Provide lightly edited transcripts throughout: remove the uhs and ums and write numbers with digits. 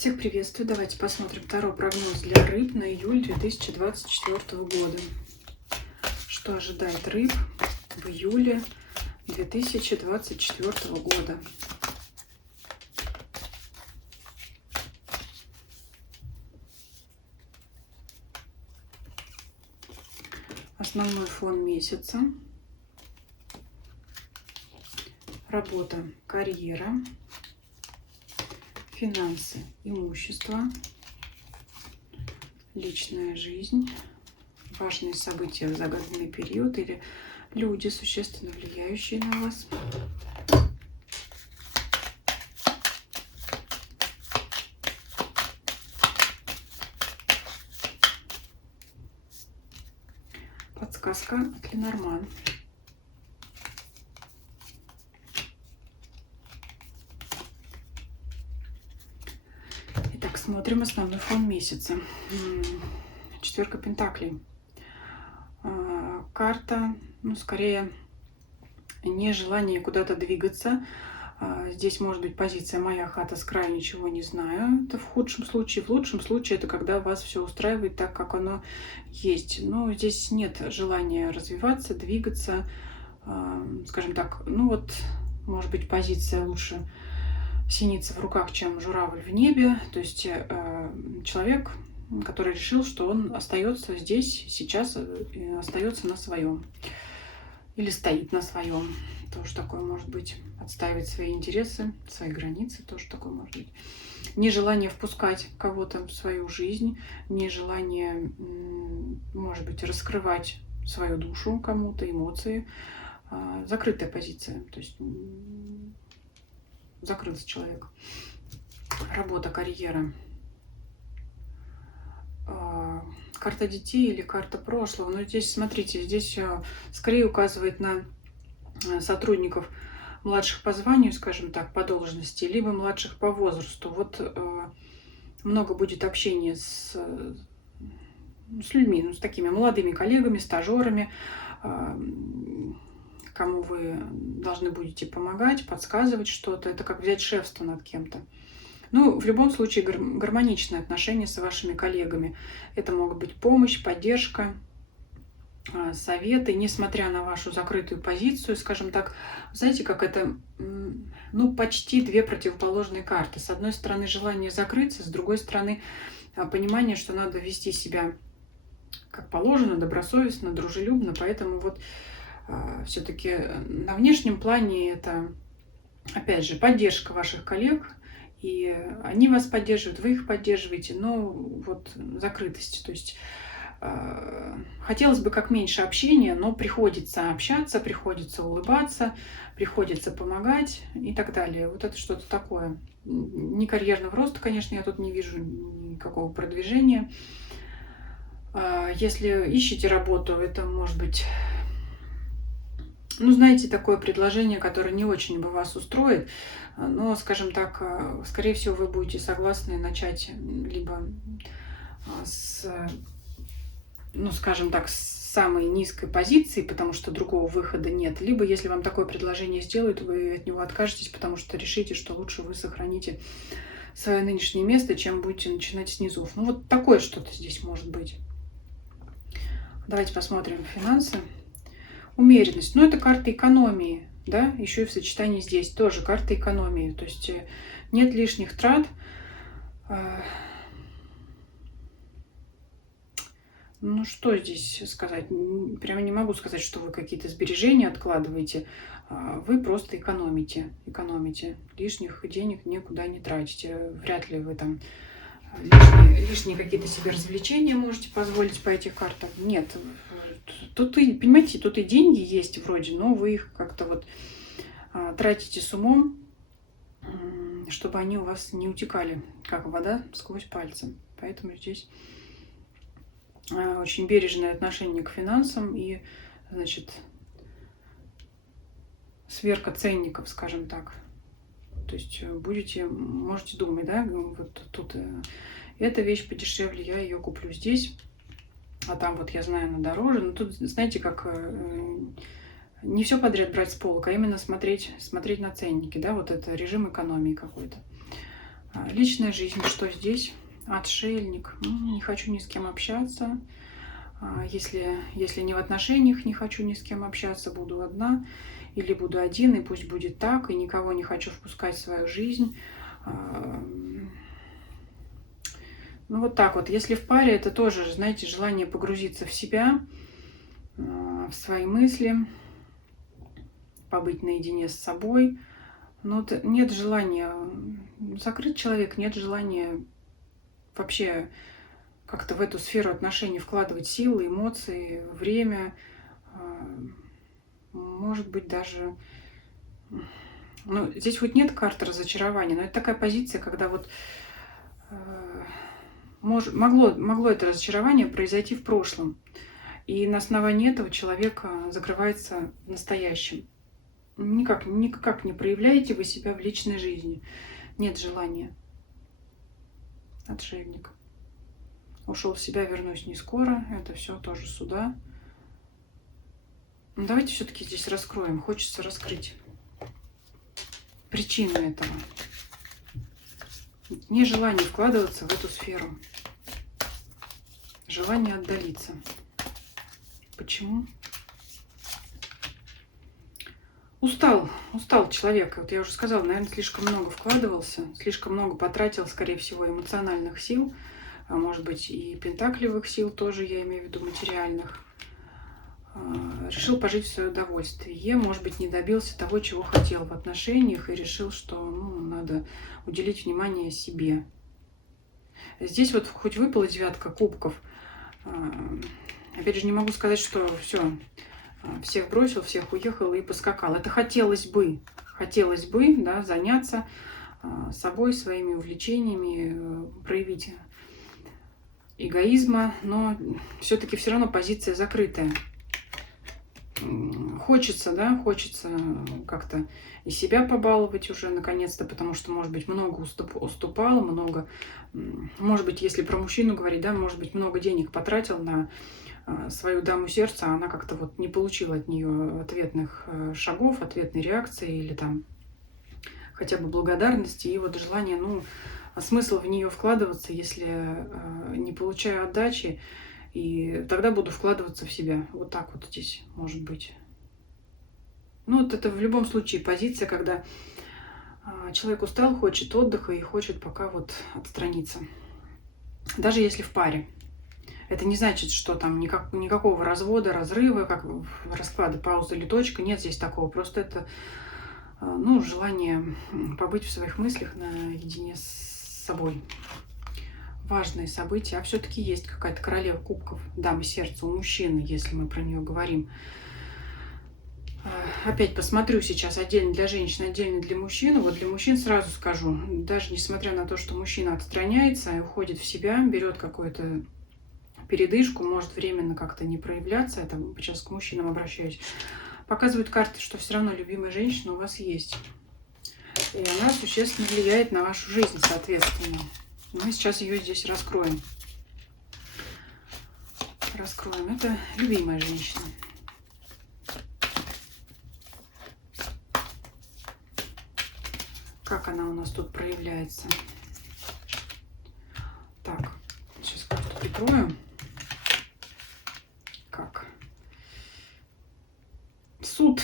Всех приветствую. Давайте посмотрим второй прогноз для рыб на июль 2024 года. Что ожидает рыб в июле 2024 года? Основной фон месяца. Работа, карьера, финансы, имущество, личная жизнь, важные события в загаданный период или люди, существенно влияющие на вас. Подсказка от Ленорман. Итак, смотрим основной фон месяца. Четверка пентаклей. Карта, скорее, нежелание куда-то двигаться. Здесь может быть позиция «моя хата с краю, ничего не знаю». Это в худшем случае. В лучшем случае это когда вас все устраивает так, как оно есть. Но здесь нет желания развиваться, двигаться. Скажем так, может быть, позиция лучше синица в руках, чем журавль в небе. То есть человек, который решил, что он остается здесь, сейчас, остается на своем. Или стоит на своем. Тоже такое может быть. Отстаивать свои интересы, свои границы. Тоже такое может быть. Нежелание впускать кого-то в свою жизнь. Нежелание, может быть, раскрывать свою душу кому-то, эмоции. Закрытая позиция. То есть закрылся человек. Работа, карьера. Карта детей или карта прошлого. Но здесь, смотрите, здесь скорее указывает на сотрудников младших по званию, скажем так, по должности, либо младших по возрасту. Вот много будет общения с людьми, с такими молодыми коллегами, стажерами, кому вы должны будете помогать, подсказывать что-то. Это как взять шефство над кем-то. В любом случае, гармоничные отношения с вашими коллегами. Это могут быть помощь, поддержка, советы, несмотря на вашу закрытую позицию, скажем так. Знаете, как это, почти две противоположные карты. С одной стороны, желание закрыться, с другой стороны, понимание, что надо вести себя как положено, добросовестно, дружелюбно. Поэтому все-таки на внешнем плане это, опять же, поддержка ваших коллег, и они вас поддерживают, вы их поддерживаете, но закрытость. То есть хотелось бы как меньше общения, но приходится общаться, приходится улыбаться, приходится помогать и так далее. Вот это что-то такое. Не карьерного роста, конечно, я тут не вижу никакого продвижения. Если ищете работу, это может быть, знаете, такое предложение, которое не очень бы вас устроит, но, скажем так, скорее всего, вы будете согласны начать либо скажем так, с самой низкой позиции, потому что другого выхода нет, либо если вам такое предложение сделают, вы от него откажетесь, потому что решите, что лучше вы сохраните свое нынешнее место, чем будете начинать снизу. Вот такое что-то здесь может быть. Давайте посмотрим финансы. Умеренность. Это карта экономии, да, еще и в сочетании здесь тоже карта экономии. То есть нет лишних трат. Что здесь сказать? Прямо не могу сказать, что вы какие-то сбережения откладываете. Вы просто экономите. Лишних денег никуда не тратите. Вряд ли вы там лишние какие-то себе развлечения можете позволить по этих картам. Нет. Тут понимаете, тут и деньги есть вроде, но вы их как-то тратите с умом, чтобы они у вас не утекали, как вода сквозь пальцы. Поэтому здесь очень бережное отношение к финансам и, сверка ценников, скажем так. То есть можете думать, да, тут эта вещь подешевле, я ее куплю здесь, а там я знаю, она дороже. Но тут, знаете, как не все подряд брать с полок, а именно смотреть на ценники, да, это режим экономии какой-то. Личная жизнь, что здесь? Отшельник. Не хочу ни с кем общаться. Если не в отношениях, не хочу ни с кем общаться, буду одна. Или буду один, и пусть будет так, и никого не хочу впускать в свою жизнь. Ну вот так вот. Если в паре, это тоже, знаете, желание погрузиться в себя, в свои мысли, побыть наедине с собой. Но нет желания закрыть человека, нет желания вообще как-то в эту сферу отношений вкладывать силы, эмоции, время. Может быть, даже... Ну, здесь вот нет карты разочарования, но это такая позиция, когда вот могло это разочарование произойти в прошлом. И на основании этого человек закрывается в настоящем. Никак не проявляете вы себя в личной жизни. Нет желания. Отшельник. Ушел в себя, вернусь не скоро. Это все тоже сюда. Но давайте все-таки здесь раскроем. Хочется раскрыть причину этого. Нежелание вкладываться в эту сферу. Желание отдалиться. Почему? Устал человек. Вот я уже сказала, наверное, слишком много вкладывался, слишком много потратил, скорее всего, эмоциональных сил, а может быть и пентаклевых сил тоже, я имею в виду материальных. Решил пожить в свое удовольствие. Может быть, не добился того, чего хотел в отношениях, и решил, что надо уделить внимание себе. Здесь вот хоть выпала 9 кубков, опять же, не могу сказать, что все, всех бросил, всех уехал и поскакал. Это хотелось бы, да, заняться собой, своими увлечениями, проявить эгоизма, но все-таки все равно позиция закрытая. Хочется как-то и себя побаловать уже наконец-то, потому что, может быть, много уступал, много, может быть, если про мужчину говорить, да, может быть, много денег потратил на свою даму сердца, а она как-то вот не получила от нее ответных шагов, ответной реакции или там хотя бы благодарности, и вот желание, смысл в нее вкладываться, если не получаю отдачи, и тогда буду вкладываться в себя. Вот так вот здесь может быть. Вот это в любом случае позиция, когда человек устал, хочет отдыха и хочет пока вот отстраниться. Даже если в паре. Это не значит, что там никакого развода, разрыва, как расклада, пауза или точка. Нет здесь такого. Просто это желание побыть в своих мыслях наедине с собой. Важные события. А все-таки есть какая-то королева кубков, дама сердца у мужчины, если мы про нее говорим. Опять посмотрю сейчас отдельно для женщин, отдельно для мужчин. Вот для мужчин сразу скажу, даже несмотря на то, что мужчина отстраняется и уходит в себя, берет какую-то передышку, может временно как-то не проявляться, это сейчас к мужчинам обращаюсь, показывают карты, что все равно любимая женщина у вас есть. И она существенно влияет на вашу жизнь, соответственно. Мы сейчас ее здесь раскроем. Это любимая женщина. Как она у нас тут проявляется? Так, сейчас карту прикрою. Как? Суд.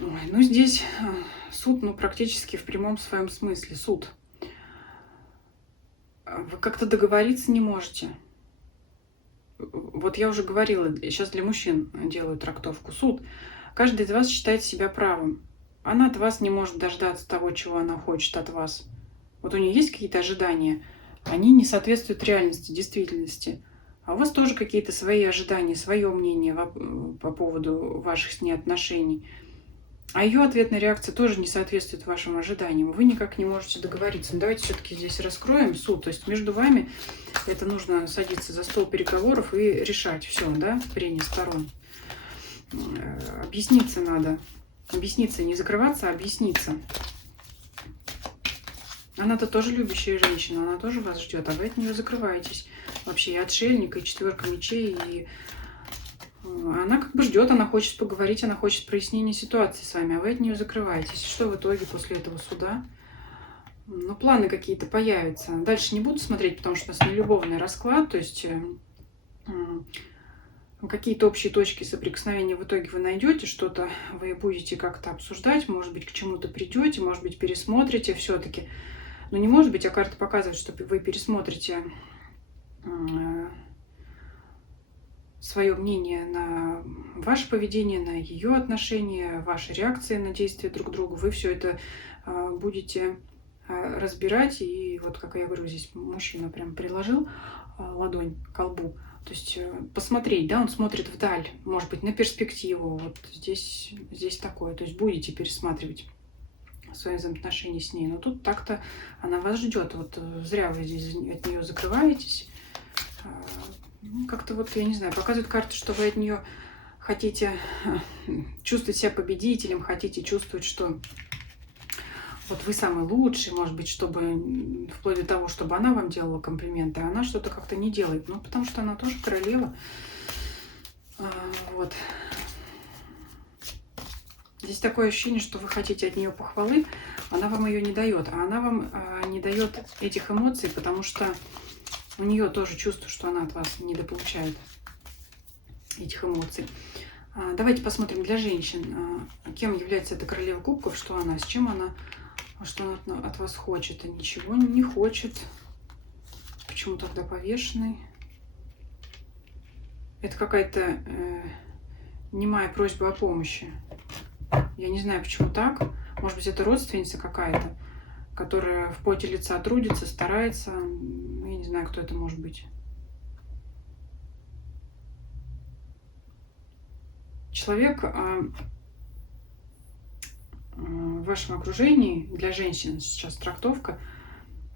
Ой, здесь суд, практически в прямом своем смысле. Суд. Вы как-то договориться не можете. Вот я уже говорила, сейчас для мужчин делаю трактовку. Суд. Каждый из вас считает себя правым. Она от вас не может дождаться того, чего она хочет от вас. Вот у нее есть какие-то ожидания, они не соответствуют реальности, действительности. А у вас тоже какие-то свои ожидания, свое мнение по поводу ваших с ней отношений. А ее ответная реакция тоже не соответствует вашим ожиданиям. Вы никак не можете договориться. Давайте все-таки здесь раскроем суд. То есть между вами это нужно садиться за стол переговоров и решать все, да, прения сторон. Объясниться надо. Объясниться, не закрываться, а объясниться. Она-то тоже любящая женщина, она тоже вас ждет, а вы от нее закрываетесь. Вообще и отшельник, и 4 мечей, и она как бы ждет, она хочет поговорить, она хочет прояснения ситуации с вами, а вы от нее закрываетесь. Что в итоге после этого суда? Но планы какие-то появятся. Дальше не буду смотреть, потому что у нас не любовный расклад, то есть какие-то общие точки соприкосновения в итоге вы найдете, что-то вы будете как-то обсуждать, может быть, к чему-то придете, может быть, пересмотрите все-таки. Но не может быть, а карта показывает, что вы пересмотрите свое мнение на ваше поведение, на ее отношения, ваши реакции на действия друг друга. Вы все это будете разбирать. И вот, как я говорю, здесь мужчина прям приложил ладонь к колбу. То есть посмотреть, да, он смотрит вдаль, может быть, на перспективу. Вот здесь такое. То есть будете пересматривать свои взаимоотношения с ней. Но тут так-то она вас ждет. Вот зря вы здесь от нее закрываетесь. Как-то вот, я не знаю, показывает карты, что вы от нее хотите чувствовать себя победителем, хотите чувствовать, что вот вы самый лучший, может быть, чтобы вплоть до того, чтобы она вам делала комплименты, а она что-то как-то не делает. Ну, потому что она тоже королева. Вот. Здесь такое ощущение, что вы хотите от нее похвалы, она вам ее не дает. А она вам не дает этих эмоций, потому что у нее тоже чувство, что она от вас недополучает этих эмоций. Давайте посмотрим для женщин, кем является эта королева кубков, что она, с чем она, что она от вас хочет. Ничего не хочет. Почему тогда повешенный? Это какая-то немая просьба о помощи. Я не знаю, почему так. Может быть, это родственница какая-то, которая в поте лица трудится, старается. Я не знаю, кто это может быть. Человек в вашем окружении, для женщин сейчас трактовка,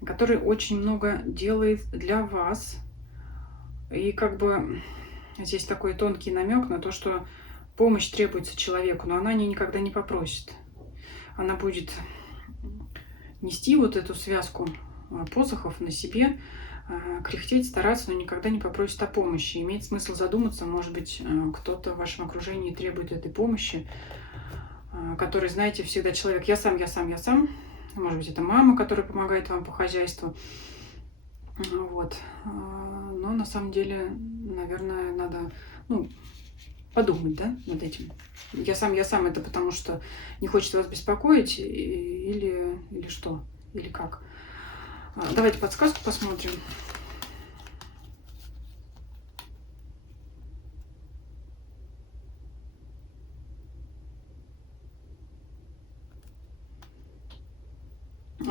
который очень много делает для вас. И как бы здесь такой тонкий намек на то, что помощь требуется человеку, но она никогда не попросит. Она будет нести вот эту связку посохов на себе, кряхтеть, стараться, но никогда не попросит о помощи. Имеет смысл задуматься, может быть, кто-то в вашем окружении требует этой помощи, который, знаете, всегда человек «я сам». Может быть, это мама, которая помогает вам по хозяйству. Вот. Но на самом деле, наверное, надо подумать, да, над этим. Я сам, это потому что не хочет вас беспокоить или что? Или как? Давайте подсказку посмотрим.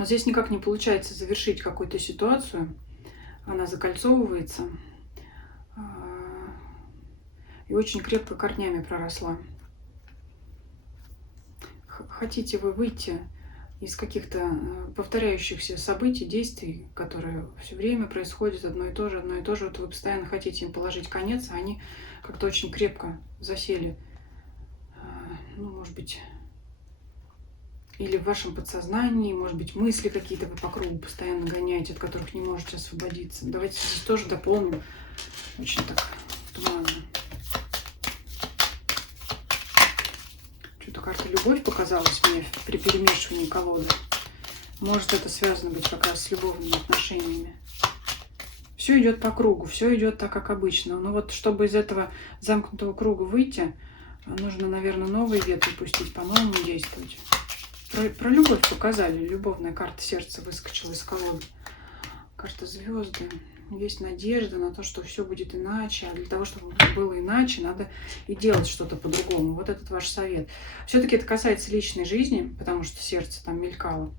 Здесь никак не получается завершить какую-то ситуацию. Она закольцовывается и очень крепко корнями проросла. Хотите вы выйти из каких-то повторяющихся событий, действий, которые все время происходят одно и то же. Вот вы постоянно хотите им положить конец, а они как-то очень крепко засели. Может быть, или в вашем подсознании, может быть, мысли какие-то вы по кругу постоянно гоняете, от которых не можете освободиться. Давайте здесь тоже дополним. Очень так туманно. Что-то карта любовь показалась мне при перемешивании колоды. Может, это связано быть как раз с любовными отношениями. Все идет по кругу, все идет так, как обычно. Но вот чтобы из этого замкнутого круга выйти, нужно, наверное, новые ветры пустить, по-новому действовать. Про любовь показали. Любовная карта сердца выскочила из колоды. Карта звезды. Есть надежда на то, что все будет иначе. А для того, чтобы было иначе, надо и делать что-то по-другому. Вот этот ваш совет. Все-таки это касается личной жизни, потому что сердце там мелькало.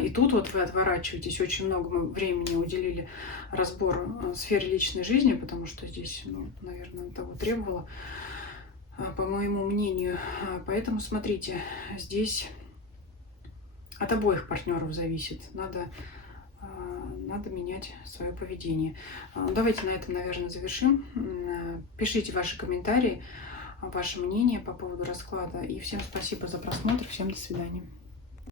И тут вот вы отворачиваетесь. Очень много времени уделили разбору сферы личной жизни, потому что здесь, наверное, того требовало, по моему мнению. Поэтому смотрите, здесь от обоих партнеров зависит. Надо менять свое поведение. Давайте на этом, наверное, завершим. Пишите ваши комментарии, ваше мнение по поводу расклада. И всем спасибо за просмотр. Всем до свидания.